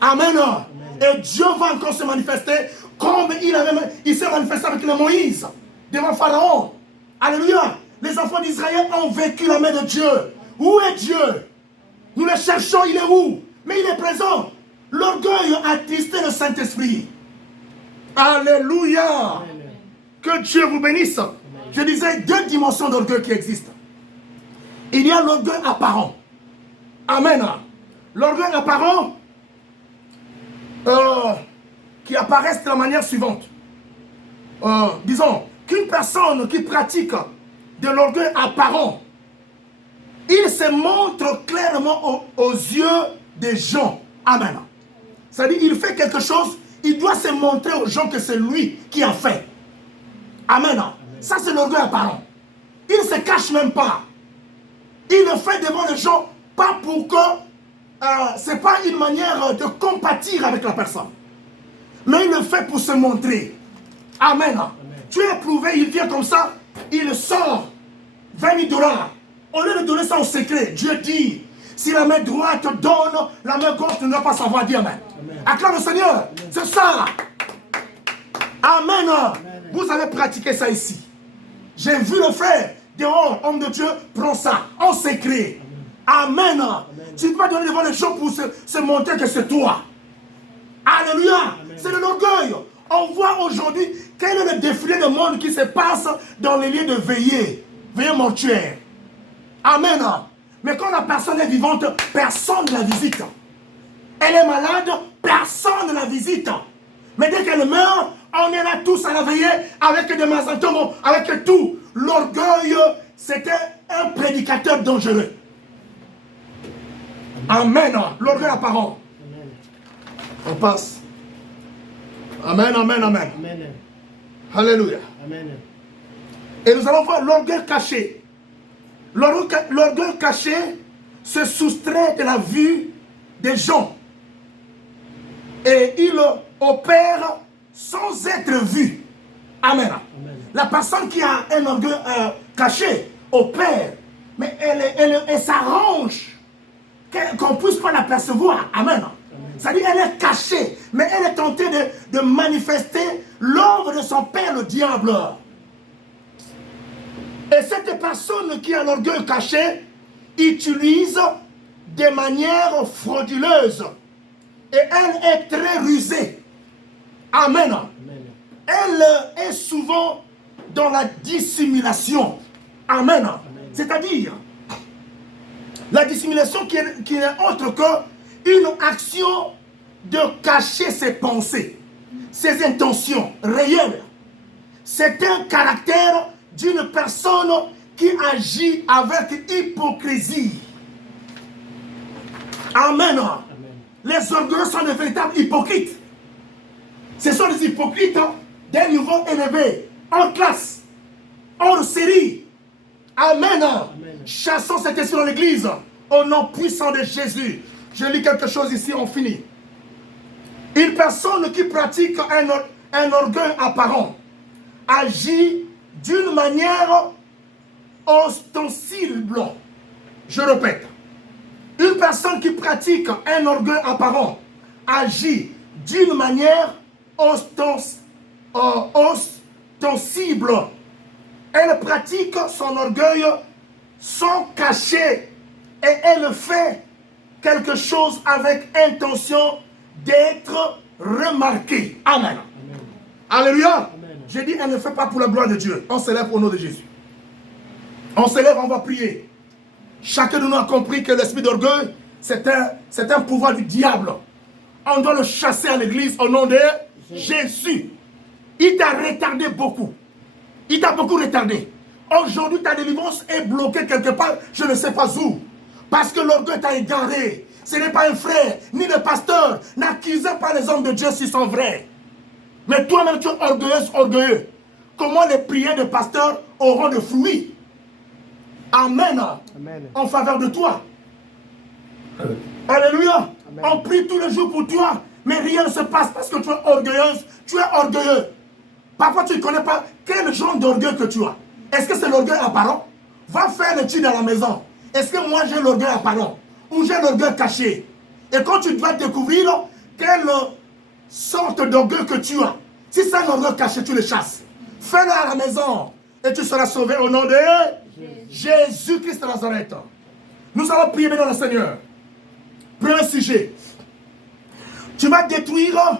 Amen. Amen. Et Dieu va encore se manifester comme il s'est manifesté avec le Moïse devant Pharaon. Alléluia. Les enfants d'Israël ont vécu la main de Dieu. Où est Dieu? Nous le cherchons, il est où? Mais il est présent. L'orgueil a attristé le Saint-Esprit. Alléluia. Amen. Que Dieu vous bénisse. Amen. Je disais deux dimensions d'orgueil qui existent. Il y a l'orgueil apparent. Amen. L'orgueil apparent qui apparaît de la manière suivante. Disons qu'une personne qui pratique de l'orgueil apparent, il se montre clairement aux yeux des gens. Amen. C'est-à-dire, il fait quelque chose, il doit se montrer aux gens que c'est lui qui a fait. Amen. Ça, c'est l'orgueil apparent. Il ne se cache même pas. Il le fait devant les gens, pas pour que... ce n'est pas une manière de compatir avec la personne. Mais il le fait pour se montrer. Amen. Amen. Tu es éprouvé, il vient comme ça, il sort 20 000 $. Au lieu de donner ça en secret, Dieu dit, si la main droite donne, la main gauche ne doit pas savoir dire Amen. Acclame le Seigneur. C'est ça. Amen. Amen. Vous avez pratiqué ça ici. J'ai vu le frère dehors, homme de Dieu, prends ça en secret. Amen. Amen. Tu ne peux pas donner devant les gens pour se montrer que c'est toi. Alléluia. C'est de l'orgueil. On voit aujourd'hui quel est le défilé de monde qui se passe dans les lieux de veillée mortuaire. Amen. Mais quand la personne est vivante, personne ne la visite. Elle est malade, personne ne la visite. Mais dès qu'elle meurt, on est là tous à la veiller avec des mazantomos, avec tout. L'orgueil, c'était un prédicateur dangereux. Amen. L'orgueil apparent. On passe. Amen, amen, amen. Amen. Alléluia. Amen. Et nous allons voir l'orgueil caché. L'orgueil caché se soustrait de la vue des gens. Et il opère sans être vu. Amen. Amen. La personne qui a un orgueil caché opère, mais elle s'arrange qu'on ne puisse pas l'apercevoir. Amen. C'est-à-dire elle est cachée, mais elle est tentée de manifester l'œuvre de son père, le diable. Et cette personne qui a l'orgueil caché utilise des manières frauduleuses. Et elle est très rusée. Amen. Elle est souvent dans la dissimulation. Amen. C'est-à-dire, la dissimulation qui n'est autre qu'une action de cacher ses pensées, ses intentions réelles. C'est un caractère d'une personne qui agit avec hypocrisie. Amen. Les orgueilleux sont de véritables hypocrites. Ce sont des hypocrites d'un niveau élevé, en classe, hors série. Amen. Chassons cet esprit dans l'église au nom puissant de Jésus. Je lis quelque chose ici, on finit. Une personne qui pratique un orgueil apparent agit d'une manière ostensible. Je répète. Une personne qui pratique un orgueil apparent agit d'une manière ostensible. Elle pratique son orgueil sans cacher et elle fait quelque chose avec intention d'être remarquée. Amen. Alléluia. J'ai dit, elle ne fait pas pour la gloire de Dieu. On se lève au nom de Jésus. On se lève, on va prier. Chacun de nous a compris que l'esprit d'orgueil, c'est un pouvoir du diable. On doit le chasser à l'église au nom de Jésus. Il t'a retardé beaucoup. Il t'a beaucoup retardé. Aujourd'hui, ta délivrance est bloquée quelque part, je ne sais pas où. Parce que l'orgueil t'a égaré. Ce n'est pas un frère, ni le pasteur. N'accusez pas les hommes de Dieu s'ils sont vrais. Mais toi-même, tu es orgueilleux. Comment les prières de pasteurs auront de fruits? Amen. En faveur de toi. Alléluia. Amen. On prie tous les jours pour toi, mais rien ne se passe parce que tu es orgueilleuse. Tu es orgueilleux. Parfois, tu ne connais pas quel genre d'orgueil que tu as. Est-ce que c'est l'orgueil apparent? Va faire l'étude à la maison. Est-ce que moi j'ai l'orgueil apparent? Ou j'ai l'orgueil caché? Et quand tu dois découvrir quelle sorte d'orgueil que tu as, si c'est un orgueil caché, tu le chasses. Fais-le à la maison et tu seras sauvé au nom de Jésus-Christ de Nazareth. Nous allons prier maintenant le Seigneur. Premier sujet. Tu vas détruire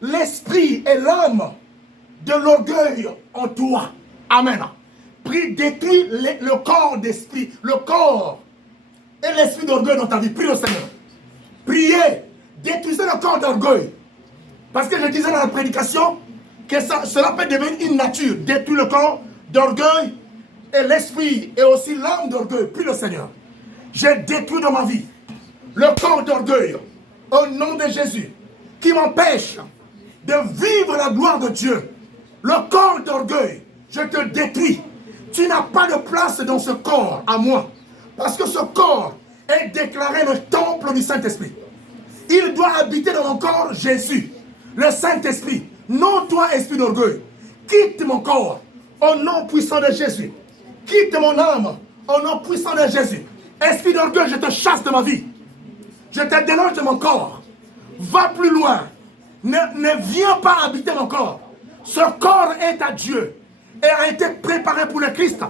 l'esprit et l'âme de l'orgueil en toi. Amen. Prie, détruis le corps d'esprit, le corps et l'esprit d'orgueil dans ta vie. Prie le Seigneur. Priez. Détruisez le corps d'orgueil. Parce que je disais dans la prédication que cela peut devenir une nature. Détruire le corps d'orgueil et l'esprit et aussi l'âme d'orgueil. Prie le Seigneur. J'ai détruit dans ma vie le corps d'orgueil au nom de Jésus qui m'empêche de vivre la gloire de Dieu. Le corps d'orgueil, je te détruis. Tu n'as pas de place dans ce corps à moi. Parce que ce corps est déclaré le temple du Saint-Esprit. Il doit habiter dans mon corps Jésus, le Saint-Esprit. Non toi, esprit d'orgueil. Quitte mon corps au nom puissant de Jésus. Quitte mon âme au nom puissant de Jésus. Esprit d'orgueil, je te chasse de ma vie. Je te déloge de mon corps. Va plus loin. Ne viens pas habiter mon corps. Ce corps est à Dieu et a été préparé pour le Christ.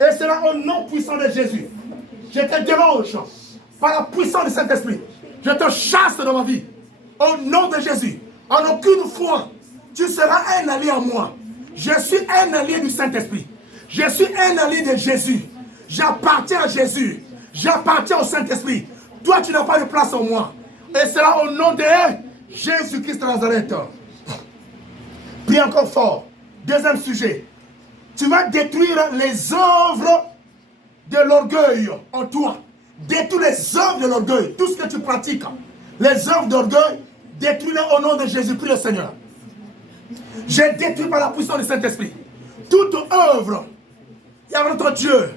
Et cela au nom puissant de Jésus. Je te déloge par la puissance du Saint-Esprit. Je te chasse dans ma vie. Au nom de Jésus. En aucune fois, tu seras un allié à moi. Je suis un allié du Saint-Esprit. Je suis un allié de Jésus. J'appartiens à Jésus. J'appartiens au Saint-Esprit. Toi, tu n'as pas de place en moi. Et cela au nom de Jésus-Christ de Nazareth. Prie encore fort. Deuxième sujet. Tu vas détruire les œuvres de l'orgueil en toi. Détruis les œuvres de l'orgueil. Tout ce que tu pratiques. Les œuvres d'orgueil, détruis-les au nom de Jésus. Prie le Seigneur. J'ai détruit par la puissance du Saint-Esprit toute œuvre. Il y a notre Dieu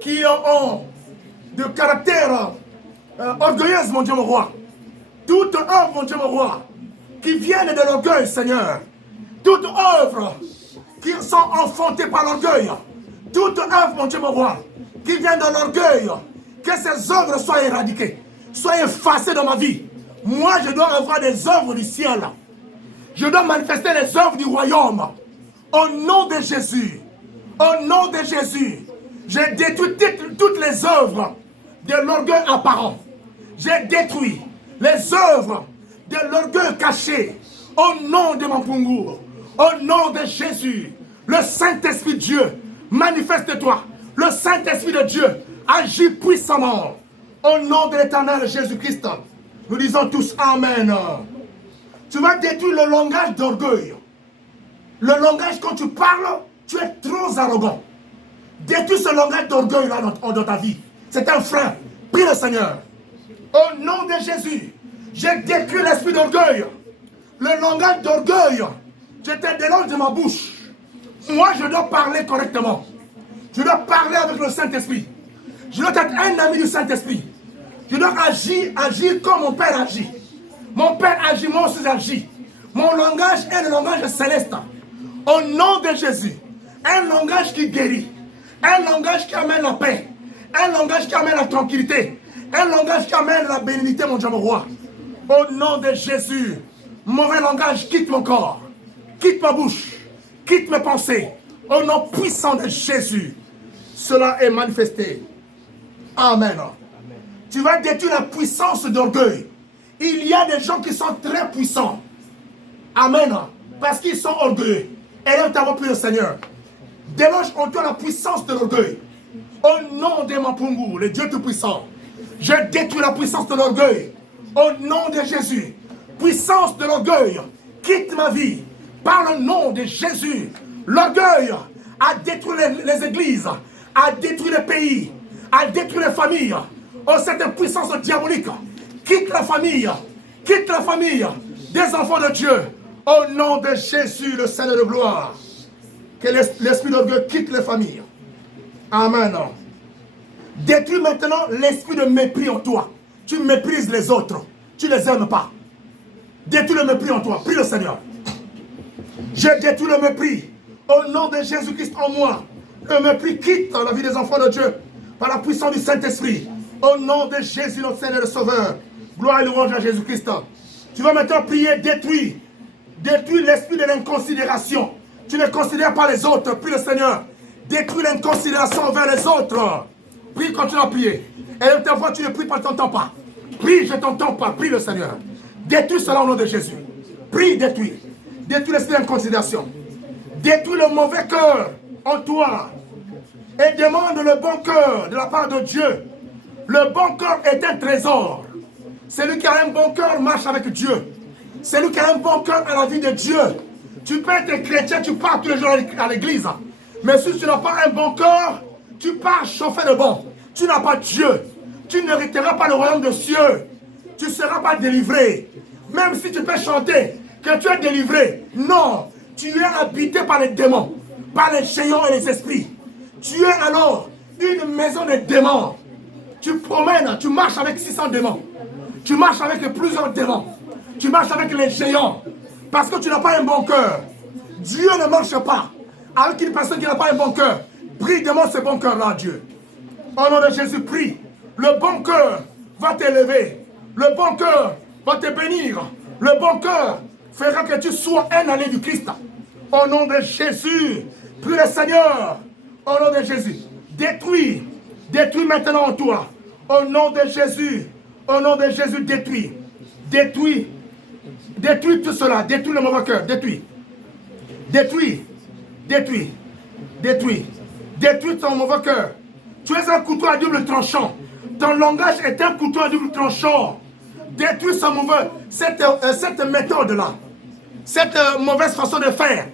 qui ont de caractère orgueilleuse, mon Dieu, mon roi. Toute œuvre, mon Dieu, mon roi, qui viennent de l'orgueil, Seigneur. Toute œuvre qui sont enfantées par l'orgueil. Toute œuvre, mon Dieu, mon roi, qui vient de l'orgueil. Que ces œuvres soient éradiquées, soient effacées dans ma vie. Moi, je dois avoir des œuvres du ciel. Je dois manifester les œuvres du royaume. Au nom de Jésus. Au nom de Jésus, j'ai détruit toutes les œuvres de l'orgueil apparent. J'ai détruit les œuvres de l'orgueil caché. Au nom de Mampungu, au nom de Jésus, le Saint-Esprit de Dieu, manifeste-toi. Le Saint-Esprit de Dieu agit puissamment. Au nom de l'Éternel Jésus-Christ, nous disons tous Amen. Tu vas détruire le langage d'orgueil. Le langage, quand tu parles, tu es trop arrogant. Détruis ce langage d'orgueil là dans ta vie. C'est un frein. Prie le Seigneur. Au nom de Jésus, j'ai détruit l'esprit d'orgueil. Le langage d'orgueil, je te déloge de ma bouche. Moi, je dois parler correctement. Je dois parler avec le Saint-Esprit. Je dois être un ami du Saint-Esprit. Je dois agir comme mon Père agit. Mon Père agit, moi aussi j'agis. Mon langage est le langage céleste. Au nom de Jésus, un langage qui guérit, un langage qui amène la paix, un langage qui amène la tranquillité, un langage qui amène la bénédiction, mon Dieu, mon roi. Au nom de Jésus, mauvais langage, quitte mon corps, quitte ma bouche, quitte mes pensées. Au nom puissant de Jésus, cela est manifesté. Amen. Tu vas détruire la puissance d'orgueil. Il y a des gens qui sont très puissants. Amen. Parce qu'ils sont orgueilleux. Et là, nous t'avons pris le Seigneur. Déloge en toi la puissance de l'orgueil. Au nom de Mampungu, le Dieu Tout-Puissant, je détruis la puissance de l'orgueil. Au nom de Jésus, puissance de l'orgueil, quitte ma vie. Par le nom de Jésus, l'orgueil a détruit les églises, a détruit les pays, a détruit les familles. Oh, cette puissance diabolique, quitte la famille des enfants de Dieu. Au nom de Jésus, le Seigneur de gloire, que l'esprit d'orgueil quitte les familles. Amen. Détruis maintenant l'esprit de mépris en toi. Tu méprises les autres. Tu ne les aimes pas. Détruis le mépris en toi. Prie le Seigneur. Je détruis le mépris. Au nom de Jésus-Christ en moi. Le mépris quitte la vie des enfants de Dieu. Par la puissance du Saint-Esprit. Au nom de Jésus, notre Seigneur et Sauveur. Gloire et louange à Jésus-Christ. Tu vas maintenant prier, détruire l'esprit de l'inconsidération. Tu ne considères pas les autres. Prie le Seigneur. Détruis l'inconsidération envers les autres. Prie, continue à prier. Et ta voix, tu ne pries pas, je ne t'entends pas. Prie, je ne t'entends pas. Prie le Seigneur. Détruis cela au nom de Jésus. Prie, détruis. Détruis l'esprit d'inconsidération. Détruis le mauvais cœur en toi. Et demande le bon cœur de la part de Dieu. Le bon cœur est un trésor. Celui qui a un bon cœur marche avec Dieu. Celui qui a un bon cœur à la vie de Dieu. Tu peux être chrétien, tu pars tous les jours à l'église. Mais si tu n'as pas un bon cœur, tu pars chauffer de bon. Tu n'as pas Dieu. Tu n'hériteras pas le royaume des cieux. Tu ne seras pas délivré. Même si tu peux chanter que tu es délivré. Non, tu es habité par les démons, par les géants et les esprits. Tu es alors une maison de démons. Tu promènes, tu marches avec 600 démons. Tu marches avec plusieurs démons. Tu marches avec les géants. Parce que tu n'as pas un bon cœur. Dieu ne marche pas avec une personne qui n'a pas un bon cœur. Prie, demande ce bon cœur-là, Dieu. Au nom de Jésus, prie. Le bon cœur va t'élever. Le bon cœur va te bénir. Le bon cœur fera que tu sois un allié du Christ. Au nom de Jésus, prie le Seigneur. Au nom de Jésus, détruis maintenant en toi. Au nom de Jésus, détruis. Détruis tout cela. Détruis le mauvais cœur. Détruis ton mauvais cœur. Tu es un couteau à double tranchant. Ton langage est un couteau à double tranchant. Détruis cette méthode-là. Cette mauvaise façon de faire.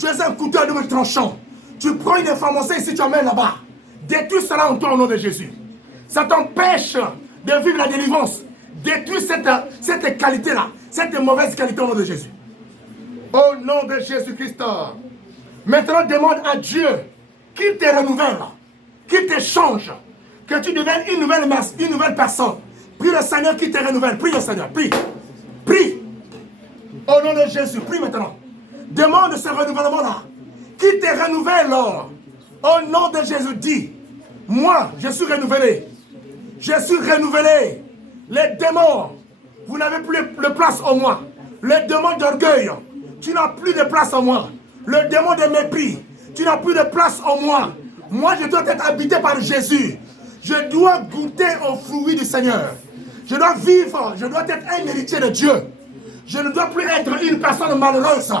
Tu es un couteau à double tranchant. Tu prends une information ici, tu amènes là-bas. Détruis cela en toi au nom de Jésus. Ça t'empêche de vivre la délivrance. Détruis cette qualité-là. Cette mauvaise qualité au nom de Jésus. Au nom de Jésus-Christ. Maintenant, demande à Dieu qu'il te renouvelle, qu'il te change, que tu deviennes une nouvelle personne. Prie le Seigneur qui te renouvelle. Prie le Seigneur. Prie. Au nom de Jésus. Prie maintenant. Demande ce renouvellement-là. Qui te renouvelle. Au nom de Jésus. Dis. Moi, je suis renouvelé. Je suis renouvelé. Les démons, vous n'avez plus de place en moi. Les démons d'orgueil, tu n'as plus de place en moi. Le démon de mépris, Tu n'as plus de place en moi. Moi, je dois être habité par Jésus. Je dois goûter aux fruits du Seigneur. Je dois vivre, je dois être un héritier de Dieu. Je ne dois plus être une personne malheureuse.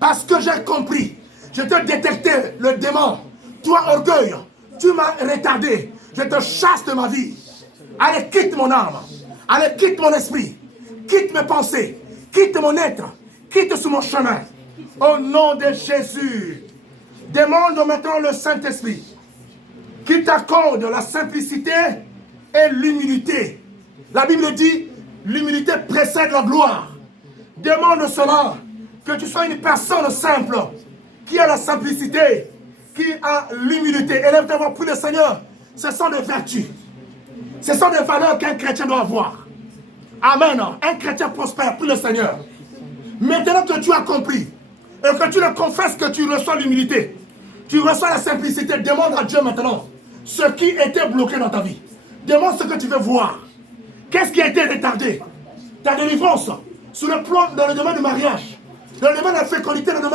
Parce que j'ai compris. Je te détecté le démon. Toi, orgueil, tu m'as retardé. Je te chasse de ma vie. Allez, quitte mon âme. Allez, quitte mon esprit. Quitte mes pensées. Quitte mon être. Quitte sur mon chemin. Au nom de Jésus. Demande maintenant le Saint-Esprit qui t'accorde la simplicité et l'humilité. La Bible dit, l'humilité précède la gloire. Demande cela, que tu sois une personne simple, qui a la simplicité, qui a l'humilité. Élève ta voix pour le Seigneur. Ce sont des vertus. Ce sont des valeurs qu'un chrétien doit avoir. Amen. Un chrétien prospère pour le Seigneur. Maintenant que tu as compris, et que tu le confesses que tu reçois l'humilité, tu reçois la simplicité, demande à Dieu maintenant ce qui était bloqué dans ta vie. Demande ce que tu veux voir. Qu'est-ce qui a été retardé? Ta délivrance sur le plan, dans le domaine du mariage, dans le domaine de la fécondité, dans le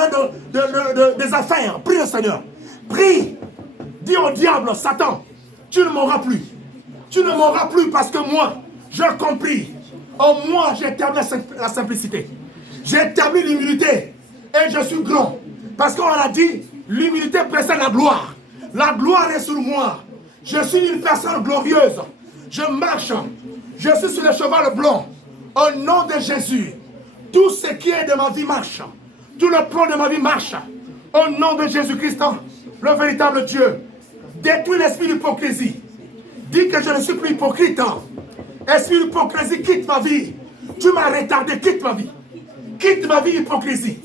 domaine des affaires. Prie le Seigneur. Prie. Dis au diable, Satan, tu ne m'auras plus. Tu ne m'auras plus parce que moi, j'ai compris. En moi, j'ai établi la simplicité. J'ai établi l'humilité. Et je suis grand. Parce qu'on a dit, l'humilité précède la gloire. La gloire est sur moi. Je suis une personne glorieuse. Je marche. Je suis sur le cheval blanc. Au nom de Jésus, tout ce qui est de ma vie marche. Tout le plan de ma vie marche. Au nom de Jésus-Christ, le véritable Dieu. Détruis l'esprit d'hypocrisie. Dis que je ne suis plus hypocrite. Esprit d'hypocrisie, quitte ma vie. Tu m'as retardé, quitte ma vie. Quitte ma vie, hypocrisie.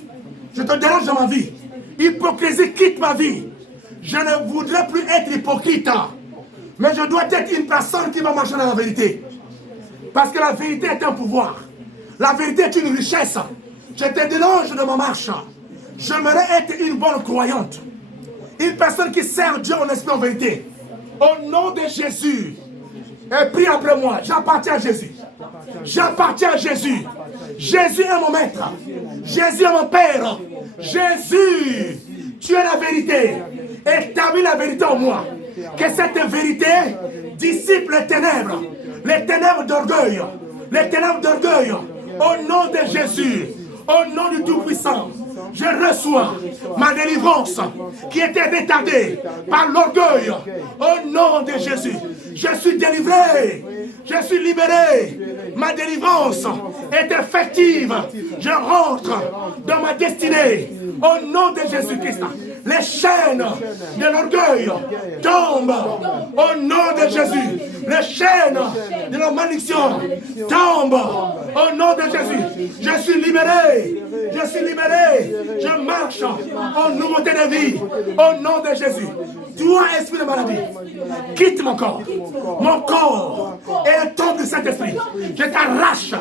Je te dérange dans ma vie. Hypocrisie, quitte ma vie. Je ne voudrais plus être hypocrite. Mais je dois être une personne qui va marcher dans la vérité. Parce que la vérité est un pouvoir. La vérité est une richesse. Je te dérange de ma marche. J'aimerais être une bonne croyante. Une personne qui sert Dieu en esprit en vérité. Au nom de Jésus. Et prie après moi. J'appartiens à Jésus. J'appartiens à Jésus. Jésus est mon maître. Jésus est mon Père. Jésus, tu es la vérité. Établis la vérité en moi. Que cette vérité dissipe les ténèbres d'orgueil. Les ténèbres d'orgueil. Au nom de Jésus. Au nom du Tout-Puissant. Je reçois ma délivrance qui était retardée par l'orgueil. Au nom de Jésus. Je suis délivré. Je suis libéré. Ma délivrance est effective. Je rentre dans ma destinée. Au nom de Jésus-Christ. Les chaînes de l'orgueil tombent. Au nom de Jésus. Les chaînes de la malédiction tombent. Au nom de Jésus. Je suis libéré. Je suis libéré. Je marche en nouveauté de vie. Au nom de Jésus. Toi, esprit de maladie, quitte mon corps. Mon corps est le temple du Saint-Esprit. Je t'arrache.